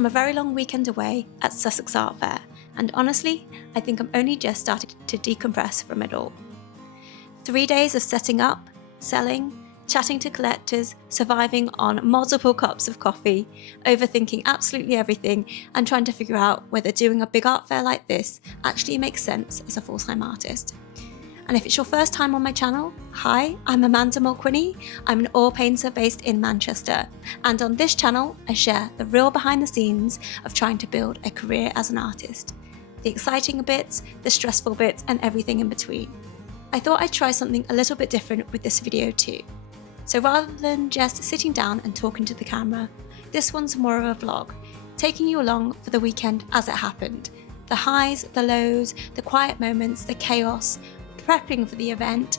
from a very long weekend away at Sussex Art Fair, and honestly, I think I'm only just starting to decompress from it all. 3 days of setting up, selling, chatting to collectors, surviving on multiple cups of coffee, overthinking absolutely everything, and trying to figure out whether doing a big art fair like this actually makes sense as a full-time artist. And if it's your first time on my channel, hi, I'm Amanda Mulquinny. I'm an oil painter based in Manchester. And on this channel, I share the real behind the scenes of trying to build a career as an artist. The exciting bits, the stressful bits, and everything in between. I thought I'd try something a little bit different with this video too. So rather than just sitting down and talking to the camera, this one's more of a vlog, taking you along for the weekend as it happened. The highs, the lows, the quiet moments, the chaos, prepping for the event,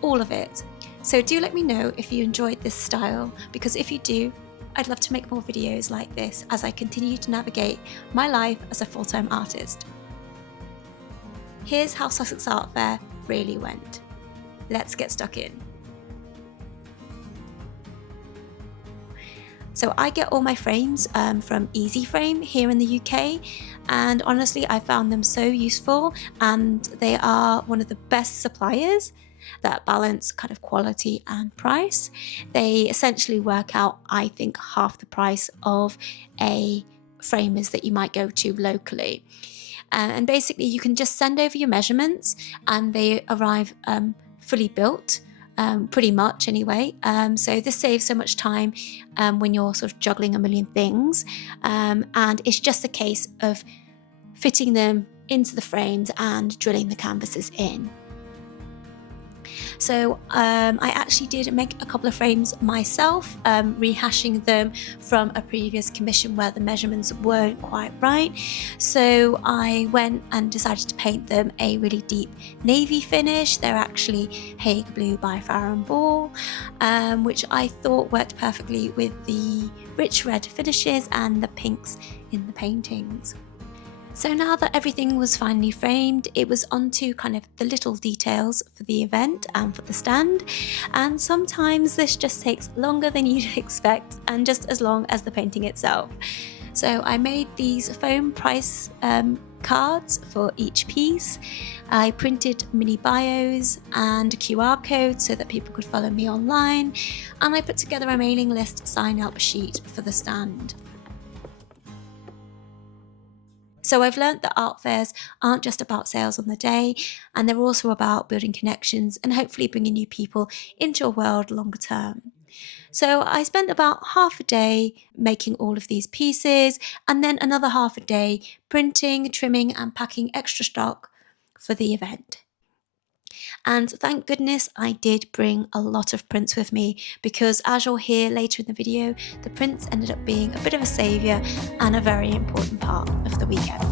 all of it. So do let me know if you enjoyed this style, because if you do, I'd love to make more videos like this as I continue to navigate my life as a full-time artist. Here's how Sussex Art Fair really went. Let's get stuck in. So I get all my frames from Easy Frame here in the UK, and honestly I found them so useful, and they are one of the best suppliers that balance kind of quality and price. They essentially work out, I think, half the price of a framers that you might go to locally. And basically you can just send over your measurements and they arrive fully built. Pretty much anyway, so this saves so much time when you're sort of juggling a million things, and it's just a case of fitting them into the frames and drilling the canvases in. So I actually did make a couple of frames myself, rehashing them from a previous commission where the measurements weren't quite right. So I went and decided to paint them a really deep navy finish. They're actually Hague Blue by Farrow & Ball, which I thought worked perfectly with the rich red finishes and the pinks in the paintings. So now that everything was finally framed, it was onto kind of the little details for the event and for the stand, and sometimes this just takes longer than you'd expect and just as long as the painting itself. So I made these foam price cards for each piece. I printed mini bios and QR codes so that people could follow me online, and I put together a mailing list sign-up sheet for the stand. So I've learnt that art fairs aren't just about sales on the day, and they're also about building connections and hopefully bringing new people into your world longer term. So I spent about half a day making all of these pieces, and then another half a day printing, trimming and packing extra stock for the event. And thank goodness I did bring a lot of prints with me, because as you'll hear later in the video, the prints ended up being a bit of a saviour and a very important part of the weekend.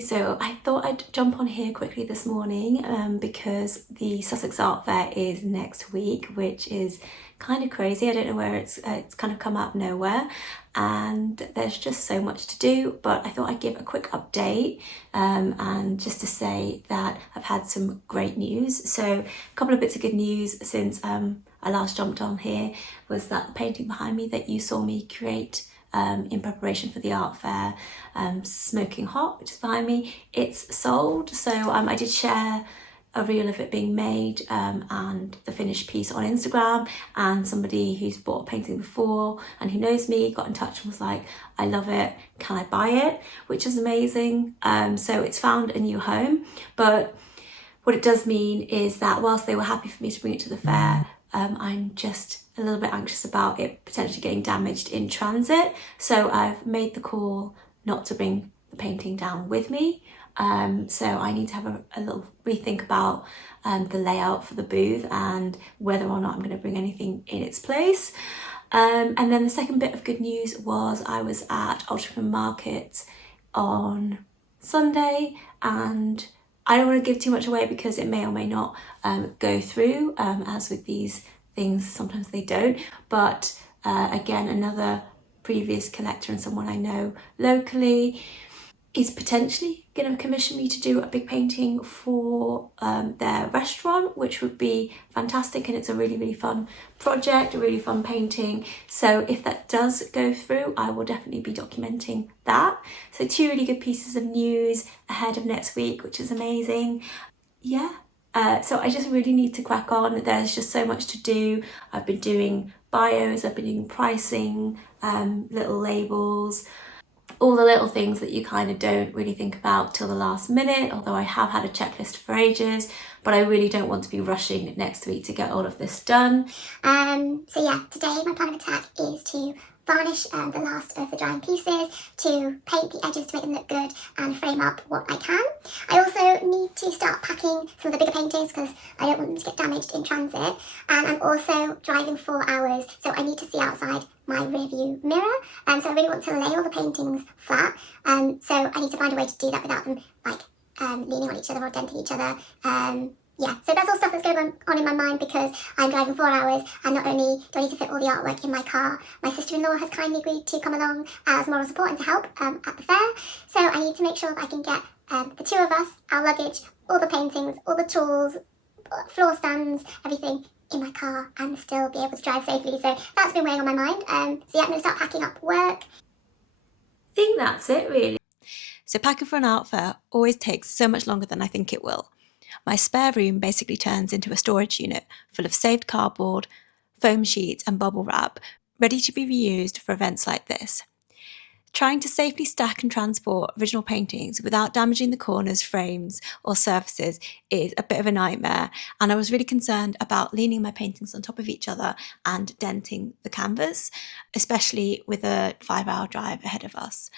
So I thought I'd jump on here quickly this morning because the Sussex Art Fair is next week, which is kind of crazy. I don't know where it's kind of come out of nowhere, and there's just so much to do, but I thought I'd give a quick update and just to say that I've had some great news. So a couple of bits of good news since I last jumped on here was that the painting behind me that you saw me create in preparation for the art fair, Smoking Hot, which is behind me, it's sold. So I did share a reel of it being made and the finished piece on Instagram, and somebody who's bought a painting before and who knows me got in touch and was like, I love it, can I buy it? Which is amazing. So it's found a new home, but what it does mean is that whilst they were happy for me to bring it to the fair, I'm just a little bit anxious about it potentially getting damaged in transit. So I've made the call not to bring the painting down with me. So I need to have a little rethink about the layout for the booth and whether or not I'm going to bring anything in its place. And then the second bit of good news was I was at Altrincham Market on Sunday, and I don't want to give too much away because it may or may not go through, as with these things sometimes they don't, but again, another previous collector and someone I know locally is potentially going to commission me to do a big painting for their restaurant, which would be fantastic, and it's a really, really fun project, a really fun painting. So if that does go through, I will definitely be documenting that. So 2 really good pieces of news ahead of next week, which is amazing. Yeah. So I just really need to crack on. There's just so much to do. I've been doing bios, I've been doing pricing, little labels, all the little things that you kind of don't really think about till the last minute, although I have had a checklist for ages, but I really don't want to be rushing next week to get all of this done. So yeah, today my plan of attack is to varnish the last of the drying pieces, to paint the edges to make them look good and frame up what I can. I also need to start packing some of the bigger paintings because I don't want them to get damaged in transit, and I'm also driving 4 hours, so I need to see outside my rear view mirror, so I really want to lay all the paintings flat, so I need to find a way to do that without them like leaning on each other or denting each other. Yeah, so that's all stuff that's going on in my mind because I'm driving 4 hours, and not only do I need to fit all the artwork in my car, my sister-in-law has kindly agreed to come along as moral support and to help at the fair. So I need to make sure that I can get the 2 of us, our luggage, all the paintings, all the tools, floor stands, everything in my car and still be able to drive safely. So that's been weighing on my mind. So yeah, I'm going to start packing up work. I think that's it really. So packing for an art fair always takes so much longer than I think it will. My spare room basically turns into a storage unit full of saved cardboard, foam sheets and bubble wrap, ready to be reused for events like this. Trying to safely stack and transport original paintings without damaging the corners, frames or surfaces is a bit of a nightmare, and I was really concerned about leaning my paintings on top of each other and denting the canvas, especially with a 5-hour drive ahead of us.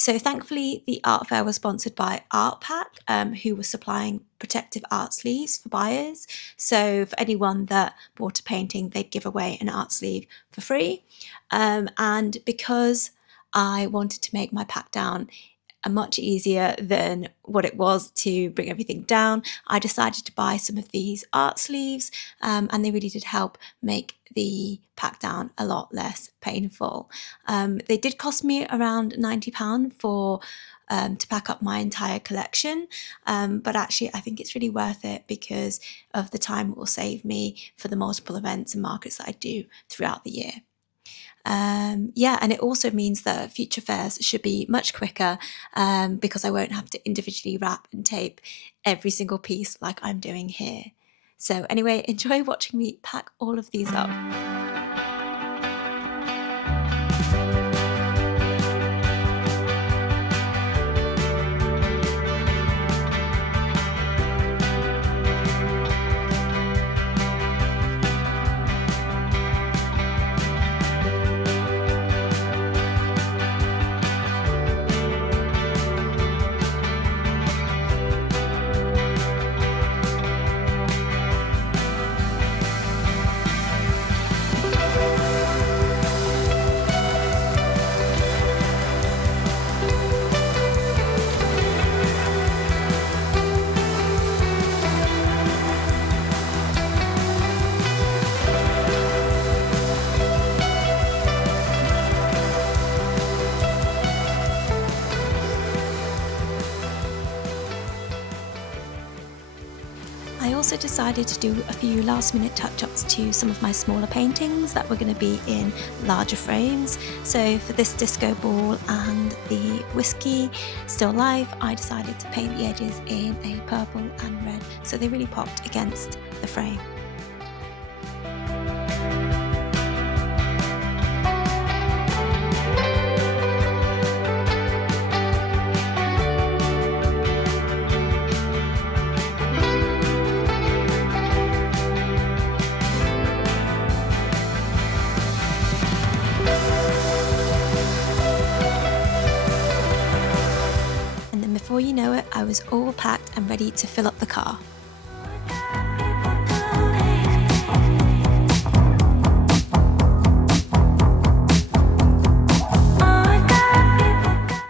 So thankfully the art fair was sponsored by Art Pack, who was supplying protective art sleeves for buyers. So for anyone that bought a painting, they'd give away an art sleeve for free. And because I wanted to make my pack down much easier than what it was to bring everything down, I decided to buy some of these art sleeves, and they really did help make the pack down a lot less painful. They did cost me around £90 for to pack up my entire collection, but actually I think it's really worth it because of the time it will save me for the multiple events and markets that I do throughout the year. Yeah, and it also means that future fairs should be much quicker, because I won't have to individually wrap and tape every single piece like I'm doing here. So anyway, enjoy watching me pack all of these up. I also decided to do a few last minute touch-ups to some of my smaller paintings that were going to be in larger frames. So for this disco ball and the whiskey still life, I decided to paint the edges in a purple and red, so they really popped against the frame. before you know it, I was all packed and ready to fill up the car.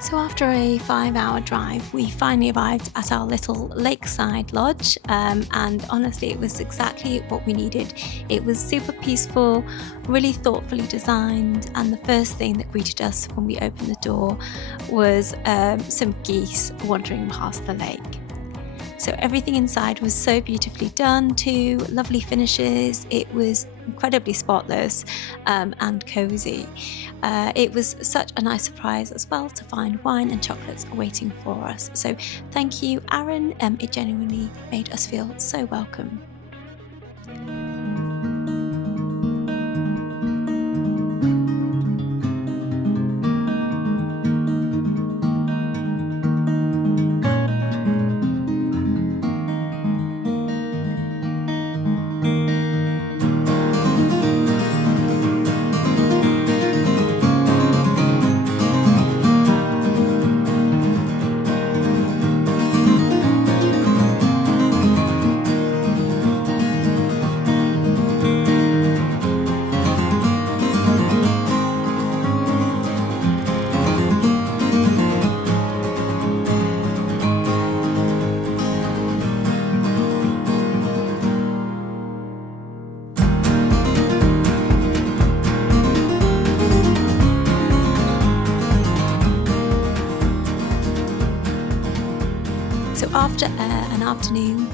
So after a 5-hour drive, we finally arrived at our little lakeside lodge, and honestly it was exactly what we needed. It was super peaceful, really thoughtfully designed, and the first thing that greeted us when we opened the door was some geese wandering past the lake. So everything inside was so beautifully done too, lovely finishes. It was incredibly spotless and cozy. It was such a nice surprise as well to find wine and chocolates waiting for us. So thank you, Aaron. It genuinely made us feel so welcome. So after an afternoon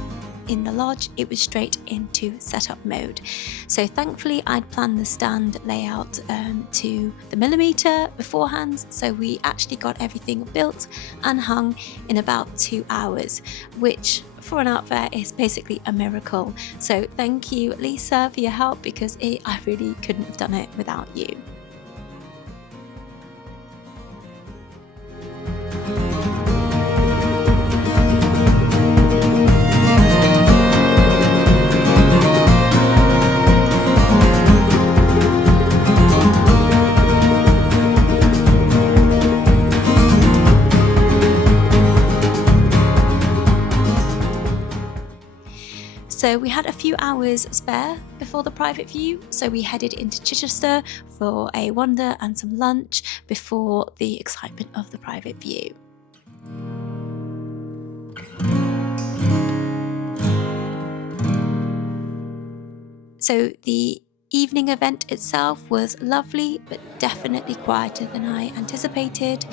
in the lodge, it was straight into setup mode. So thankfully I'd planned the stand layout to the millimetre beforehand, so we actually got everything built and hung in about 2 hours, which for an art fair is basically a miracle. So thank you, Lisa, for your help, because I really couldn't have done it without you. So we had a few hours spare before the private view, so we headed into Chichester for a wander and some lunch before the excitement of the private view. So the evening event itself was lovely, but definitely quieter than I anticipated.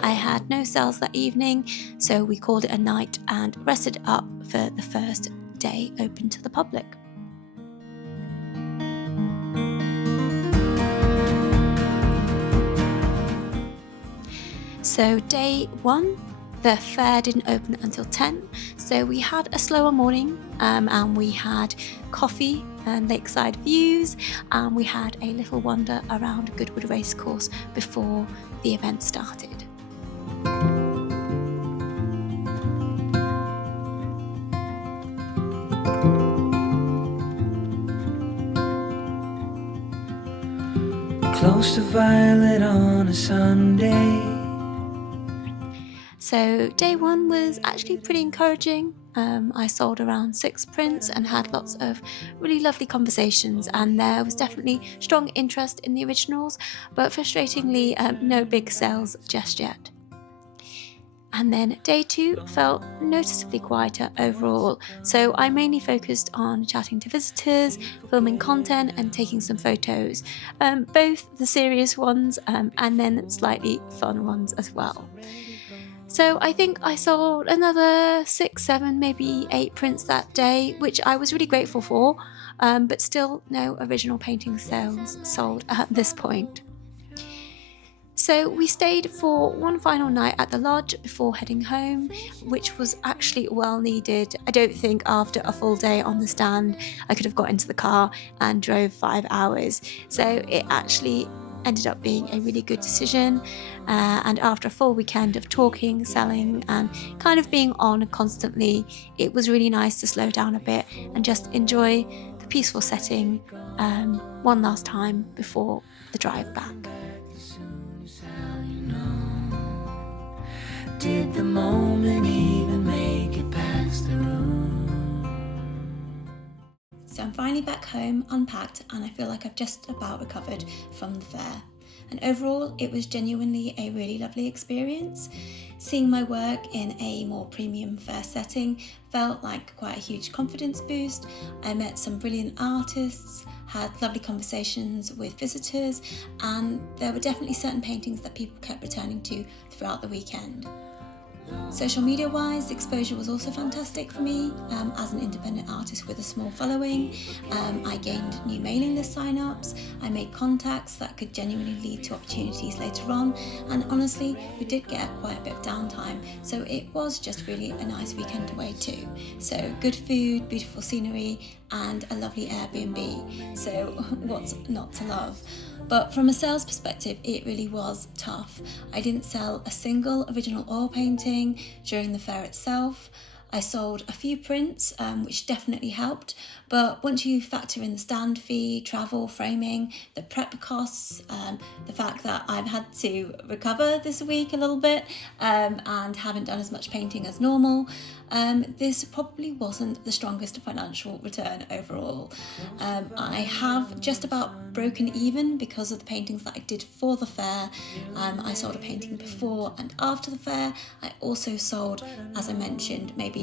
I had no sales that evening, so we called it a night and rested up for the first day open to the public. So day 1, the fair didn't open until 10, so we had a slower morning, and we had coffee and lakeside views, and we had a little wander around Goodwood Racecourse before the event started. Close to violet on a Sunday. So day 1 was actually pretty encouraging. I sold around 6 prints and had lots of really lovely conversations, and there was definitely strong interest in the originals, but frustratingly no big sales just yet. And then day 2 felt noticeably quieter overall, so I mainly focused on chatting to visitors, filming content and taking some photos, both the serious ones and then slightly fun ones as well. So I think I sold another 6, 7, maybe 8 prints that day, which I was really grateful for, but still no original painting sales sold at this point. So we stayed for one final night at the lodge before heading home, which was actually well needed. I don't think after a full day on the stand I could have got into the car and drove 5 hours. So it actually ended up being a really good decision, and after a full weekend of talking, selling and kind of being on constantly, it was really nice to slow down a bit and just enjoy the peaceful setting one last time before the drive back. Do did the moment even make it past the room? So I'm finally back home, unpacked, and I feel like I've just about recovered from the fair. And overall, it was genuinely a really lovely experience. Seeing my work in a more premium fair setting felt like quite a huge confidence boost. I met some brilliant artists, had lovely conversations with visitors, and there were definitely certain paintings that people kept returning to throughout the weekend. Social media wise, the exposure was also fantastic for me. As an independent artist with a small following, I gained new mailing list sign-ups, I made contacts that could genuinely lead to opportunities later on, and honestly, we did get quite a bit of downtime, so it was just really a nice weekend away too. So good food, beautiful scenery, and a lovely Airbnb, so what's not to love? But from a sales perspective, it really was tough. I didn't sell a single original oil painting during the fair itself. I sold a few prints, which definitely helped, but once you factor in the stand fee, travel, framing, the prep costs, the fact that I've had to recover this week a little bit and haven't done as much painting as normal, this probably wasn't the strongest financial return overall. I have just about broken even because of the paintings that I did for the fair. I sold a painting before and after the fair. I also sold, as I mentioned, maybe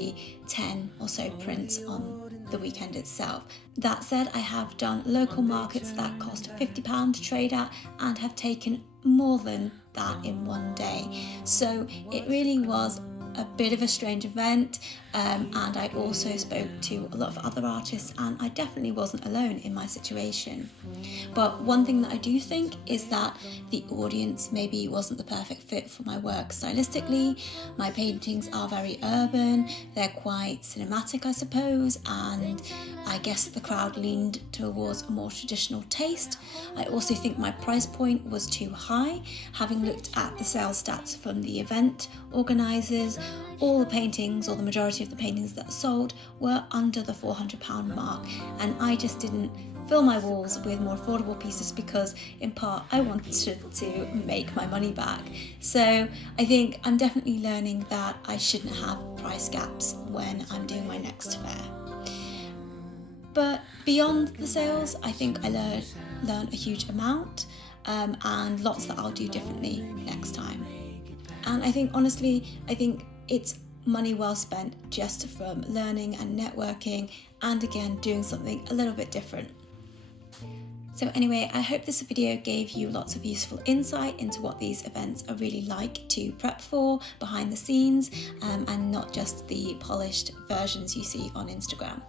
10 or so prints on the weekend itself. That said, I have done local markets that cost £50 to trade at and have taken more than that in one day. So it really was a bit of a strange event, and I also spoke to a lot of other artists, and I definitely wasn't alone in my situation. But one thing that I do think is that the audience maybe wasn't the perfect fit for my work stylistically. My paintings are very urban, they're quite cinematic I suppose, and I guess the crowd leaned towards a more traditional taste. I also think my price point was too high. Having looked at the sales stats from the event organisers, all the paintings, or the majority of the paintings that sold, were under the £400 mark, and I just didn't fill my walls with more affordable pieces because in part I wanted to make my money back. So I think I'm definitely learning that I shouldn't have price gaps when I'm doing my next fair. But beyond the sales, I think I learned a huge amount, and lots that I'll do differently next time. And I think honestly, it's money well spent just from learning and networking, and again doing something a little bit different. So anyway, I hope this video gave you lots of useful insight into what these events are really like to prep for behind the scenes, and not just the polished versions you see on Instagram.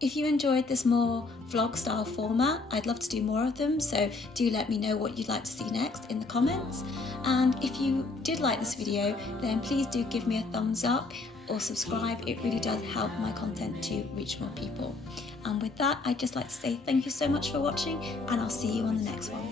If you enjoyed this more vlog style format, I'd love to do more of them, so do let me know what you'd like to see next in the comments. And if you did like this video, then please do give me a thumbs up or subscribe. It really does help my content to reach more people. And with that, I'd just like to say thank you so much for watching, and I'll see you on the next one.